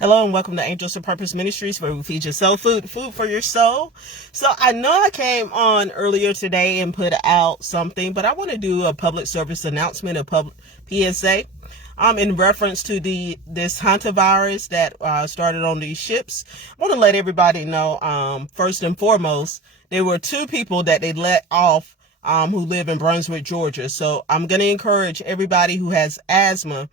Hello and welcome to Angels of Purpose Ministries, where we feed your soul food for your soul. So I know I came on earlier today and put out something, but I want to do a public service announcement, a public PSA, in reference to this Hantavirus that started on these ships. I want to let everybody know, first and foremost, there were 2 people that they let off who live in Brunswick, Georgia. So I'm going to encourage everybody who has asthma,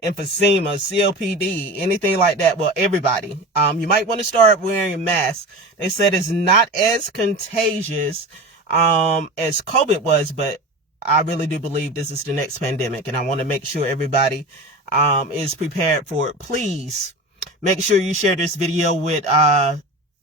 emphysema, COPD, anything like that. Well, everybody. You might want to start wearing a mask. They said it's not as contagious as COVID was, but I really do believe this is the next pandemic, and I want to make sure everybody is prepared for it. Please make sure you share this video with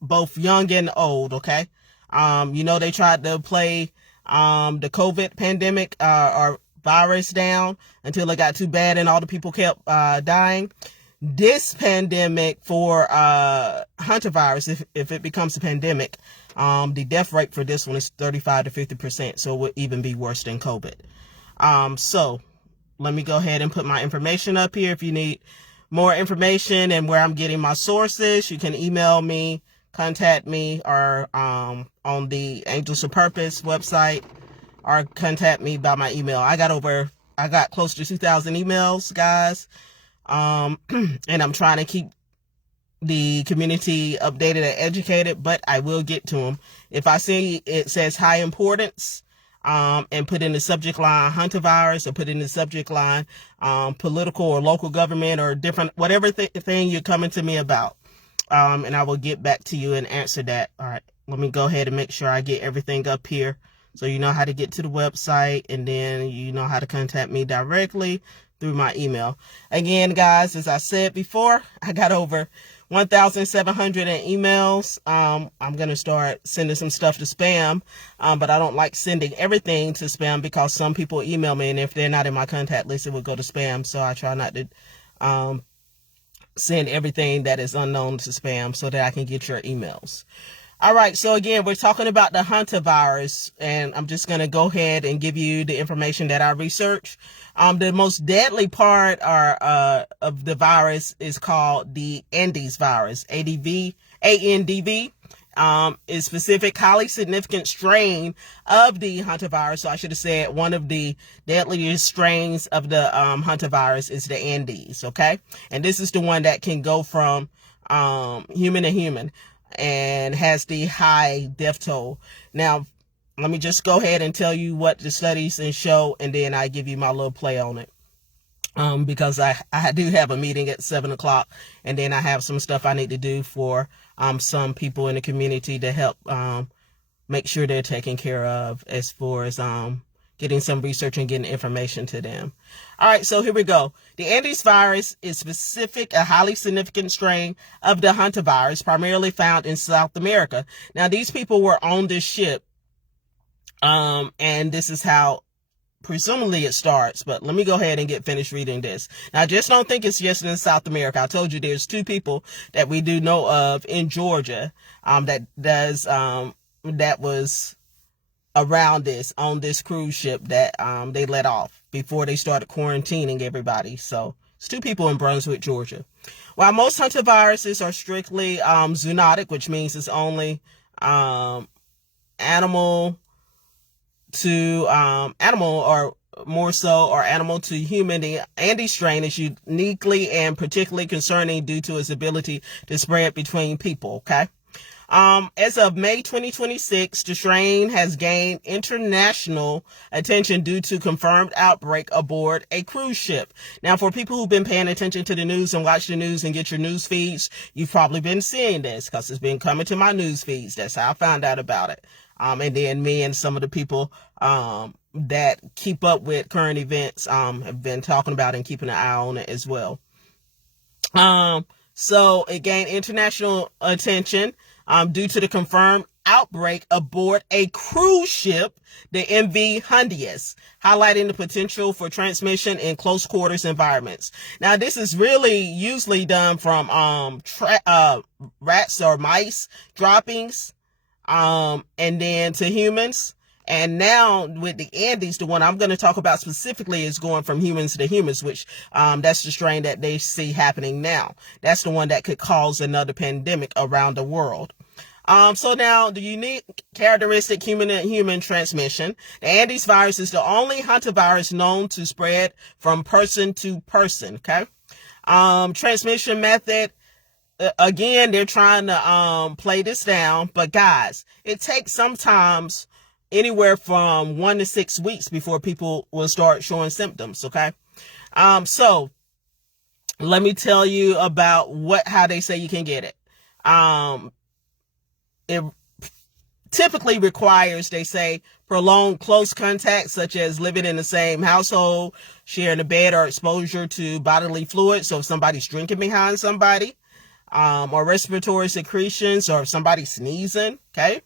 both young and old, okay? They tried to play the COVID pandemic or virus down until it got too bad and all the people kept dying. This pandemic for Hantavirus, if it becomes a pandemic, the death rate for this one is 35 to 50%, so it would even be worse than COVID. So let me go ahead and put my information up here. If you need more information and where I'm getting my sources, you can email me, contact me, or on the Angels of Purpose website, or contact me by my email. I got close to 2,000 emails, guys. And I'm trying to keep the community updated and educated, but I will get to them. If I see it says high importance, and put in the subject line Hantavirus, or put in the subject line political or local government or different, whatever thing you're coming to me about, and I will get back to you and answer that. All right, let me go ahead and make sure I get everything up here, so you know how to get to the website, and then you know how to contact me directly through my email. Again, guys, as I said before, I got over 1,700 emails. I'm going to start sending some stuff to spam, but I don't like sending everything to spam because some people email me, and if they're not in my contact list, it would go to spam. So I try not to send everything that is unknown to spam so that I can get your emails. All right, so again, we're talking about the Hantavirus, and I'm just going to go ahead and give you the information that I researched. The most deadly part of the virus is called the Andes virus, ANDV. Is specific, highly significant strain of the Hantavirus. So I should have said one of the deadliest strains of the Hantavirus is the Andes, okay? And this is the one that can go from human to human and has the high death toll. Now, let me just go ahead and tell you what the studies and show, and then I give you my little play on it. Because I do have a meeting at 7 o'clock, and then I have some stuff I need to do for some people in the community to help make sure they're taken care of as far as getting some research and getting information to them. All right, so here we go. The Andes virus is a highly significant strain of the Hantavirus, primarily found in South America. Now, these people were on this ship, and this is how presumably it starts, but let me go ahead and get finished reading this. Now, I just don't think it's just in South America. I told you there's 2 people that we do know of in Georgia that was around this on this cruise ship that they let off before they started quarantining everybody. So it's 2 people in Brunswick, Georgia. While most Hantaviruses are strictly zoonotic, which means it's only animal to animal, or more so, or animal to human, the Andes strain is uniquely and particularly concerning due to its ability to spread between people, okay? As of May 2026, the strain has gained international attention due to confirmed outbreak aboard a cruise ship. Now, for people who've been paying attention to the news and watch the news and get your news feeds, you've probably been seeing this because it's been coming to my news feeds. That's how I found out about it. And then me and some of the people that keep up with current events have been talking about and keeping an eye on it as well. So it gained international attention due to the confirmed outbreak aboard a cruise ship, the MV Hantavirus, highlighting the potential for transmission in close quarters environments. Now, this is really usually done from rats or mice droppings, and then to humans. And now with the Andes, the one I'm going to talk about specifically is going from humans to humans, which that's the strain that they see happening now. That's the one that could cause another pandemic around the world. So now the unique characteristic human-to-human transmission. The Andes virus is the only hantavirus known to spread from person to person. Okay. Transmission method. Again, they're trying to play this down, but guys, it takes sometimes anywhere from 1 to 6 weeks before people will start showing symptoms. Okay. So let me tell you about how they say you can get it. It typically requires, they say, prolonged close contact, such as living in the same household, sharing a bed, or exposure to bodily fluids. So if somebody's drinking behind somebody, or respiratory secretions, or if somebody's sneezing. Okay.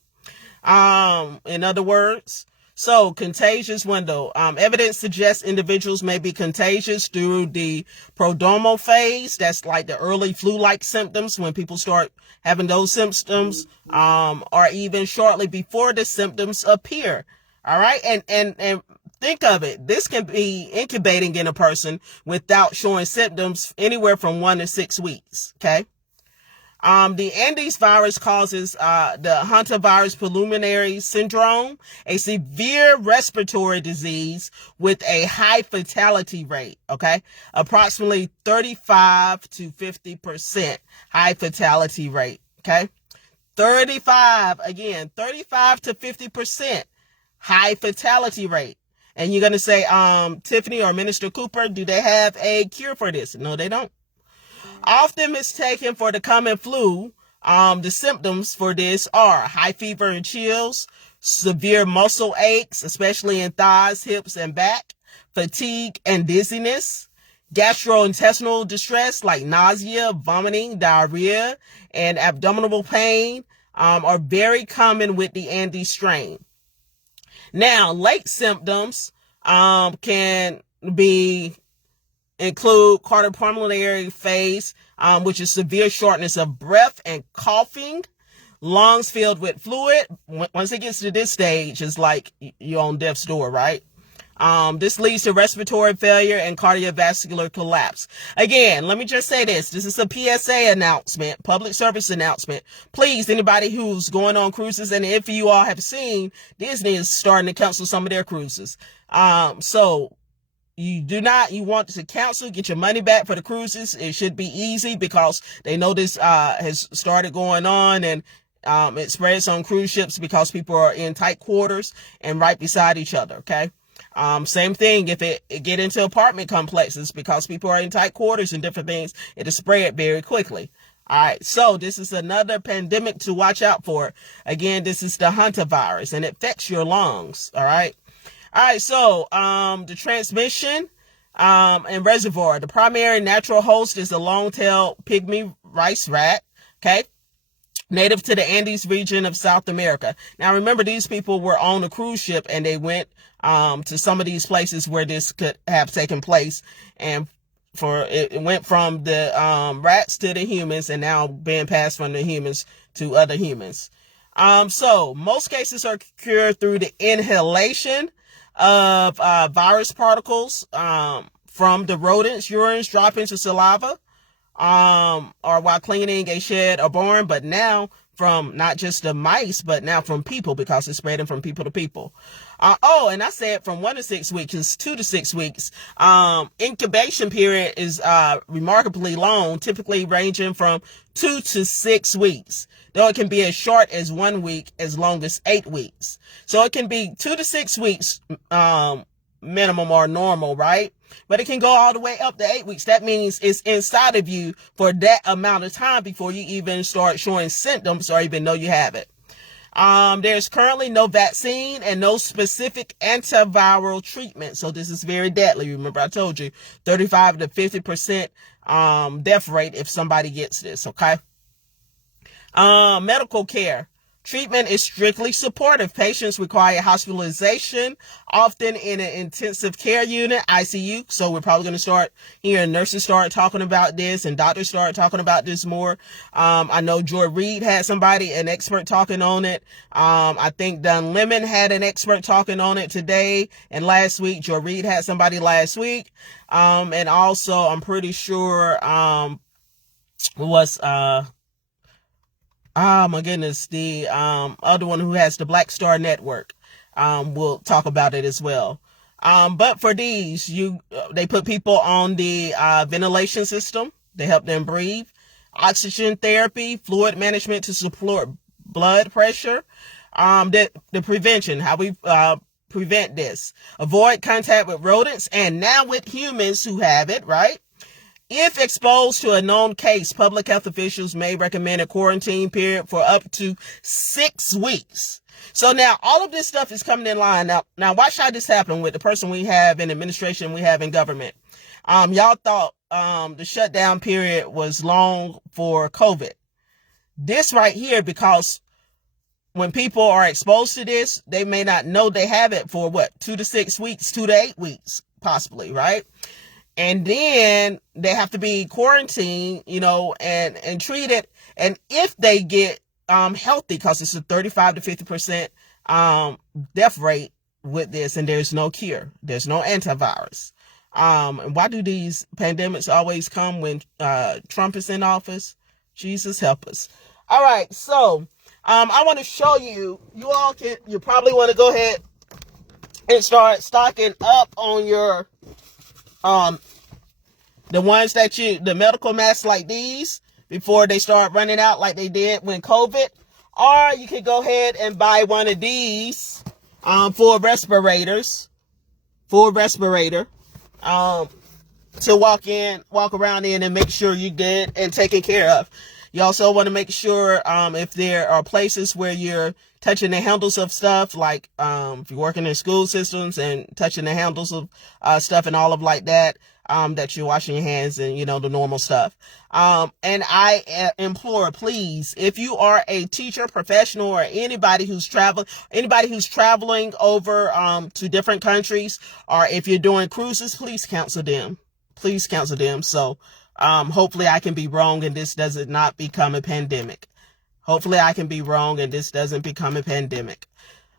In other words, so contagious window. Evidence suggests individuals may be contagious through the prodromal phase. That's like the early flu-like symptoms when people start having those symptoms, or even shortly before the symptoms appear. All right. And think of it. This can be incubating in a person without showing symptoms anywhere from 1 to 6 weeks. Okay. The Andes virus causes the Hantavirus pulmonary syndrome, a severe respiratory disease with a high fatality rate. Okay, approximately 35 to 50% high fatality rate. Okay, 35 to 50% high fatality rate. And you're gonna say, Tiffany or Minister Cooper, do they have a cure for this? No, they don't. Often mistaken for the common flu, the symptoms for this are high fever and chills, severe muscle aches, especially in thighs, hips, and back, fatigue and dizziness, gastrointestinal distress like nausea, vomiting, diarrhea, and abdominal pain are very common with the Andes strain. Now, late symptoms can include cardiopulmonary phase, which is severe shortness of breath and coughing, lungs filled with fluid. Once it gets to this stage, it's like you're on death's door, right? This leads to respiratory failure and cardiovascular collapse. Again, let me just say this. This is a PSA announcement, public service announcement. Please, anybody who's going on cruises, and if you all have seen, Disney is starting to cancel some of their cruises. So you want to cancel, get your money back for the cruises. It should be easy because they know this has started going on, and it spreads on cruise ships because people are in tight quarters and right beside each other. Okay. Same thing if it get into apartment complexes because people are in tight quarters and different things, it'll spread very quickly. All right. So this is another pandemic to watch out for. Again, this is the Hantavirus, and it affects your lungs. All right. All right, so the transmission and reservoir. The primary natural host is the long-tailed pygmy rice rat, okay, native to the Andes region of South America. Now, remember, these people were on a cruise ship, and they went to some of these places where this could have taken place, and it went from the rats to the humans, and now being passed from the humans to other humans. So most cases are cured through the inhalation of virus particles from the rodents' urines drop into saliva, or while cleaning a shed or barn, but now from not just the mice, but now from people, because it's spreading from people to people. And I said from 1 to 6 weeks, it's 2 to 6 weeks. Incubation period is remarkably long, typically ranging from 2 to 6 weeks. Though it can be as short as 1 week, as long as 8 weeks. So it can be 2 to 6 weeks minimum or normal, right? But it can go all the way up to 8 weeks. That means it's inside of you for that amount of time before you even start showing symptoms or even know you have it. There's currently no vaccine and no specific antiviral treatment. So this is very deadly. Remember, I told you 35 to 50% death rate if somebody gets this, okay? Medical care. Treatment is strictly supportive. Patients require hospitalization, often in an intensive care unit, ICU. So we're probably going to start hearing nurses start talking about this and doctors start talking about this more. I know Joy Reid had somebody, an expert talking on it. I think Don Lemon had an expert talking on it today and last week. Joy Reid had somebody last week. And also I'm pretty sure, my goodness, the other one who has the Black Star Network will talk about it as well. But for these, they put people on the ventilation system. They help them breathe. Oxygen therapy, fluid management to support blood pressure. The prevention, how we prevent this. Avoid contact with rodents and now with humans who have it, right? If exposed to a known case, public health officials may recommend a quarantine period for up to 6 weeks. So now all of this stuff is coming in line. Now watch how this happen with the person we have in administration, we have in government. Y'all thought the shutdown period was long for COVID. This right here, because when people are exposed to this, they may not know they have it for 2 to 6 weeks, 2 to 8 weeks, possibly, right? And then they have to be quarantined, and treated. And if they get healthy, because it's a 35 to 50% death rate with this, and there's no cure, there's no antivirus. And why do these pandemics always come when Trump is in office? Jesus help us. All right, so I want to show you. You probably want to go ahead and start stocking up on your the ones the medical masks like these before they start running out like they did when COVID. Or you can go ahead and buy one of these full respirator to walk around in and make sure you're good and taken care of. You also want to make sure if there are places where you're touching the handles of stuff, like if you're working in school systems and touching the handles of stuff and all of like that, that you're washing your hands and, the normal stuff. And I implore, please, if you are a teacher, professional, or anybody who's traveling over to different countries, or if you're doing cruises, please cancel them. Please cancel them. So hopefully I can be wrong and this does not become a pandemic. Hopefully I can be wrong and this doesn't become a pandemic.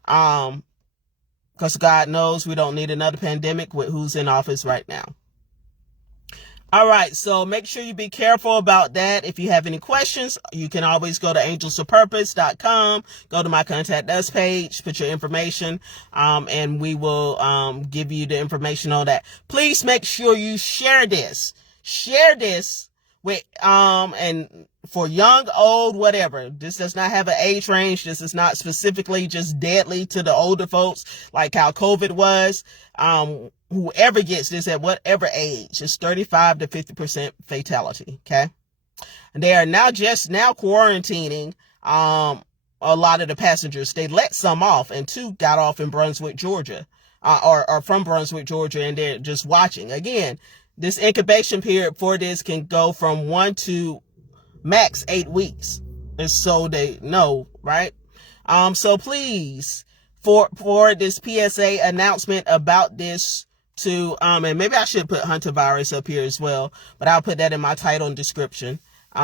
Because God knows we don't need another pandemic with who's in office right now. All right, so make sure you be careful about that. If you have any questions, you can always go to Angelsofpurpose.com, go to my Contact Us page, put your information, and we will give you the information on that. Please make sure you share this. Share this with and for young, old, whatever. This does not have an age range. This is not specifically just deadly to the older folks like how COVID was. Whoever gets this at whatever age, it's 35 to 50% fatality. Okay. And they are now quarantining, a lot of the passengers. They let some off, and 2 got off in Brunswick, Georgia, or from Brunswick, Georgia. And they're just watching. Again, this incubation period for this can go from 1 to max 8 weeks. And so they know, right? So please, for this PSA announcement about this, and maybe I should put Hantavirus up here as well, but I'll put that in my title and description,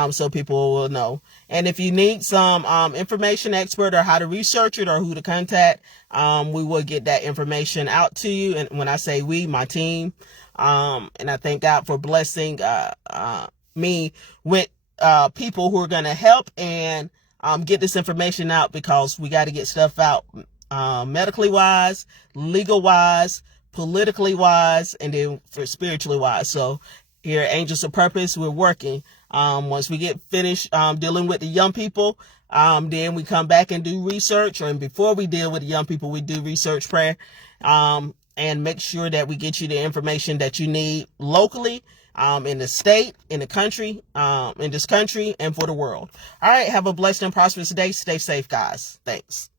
so people will know. And if you need some information expert or how to research it or who to contact, we will get that information out to you. And when I say we, my team, and I thank God for blessing me with people who are going to help and get this information out, because we got to get stuff out medically wise, legal wise, politically wise, and then for spiritually wise. So here at Angels of Purpose, we're working. Once we get finished dealing with the young people, then we come back and do research. And before we deal with the young people, we do research, prayer, and make sure that we get you the information that you need locally, in the state, in the country, in this country, and for the world. All right. Have a blessed and prosperous day. Stay safe, guys. Thanks.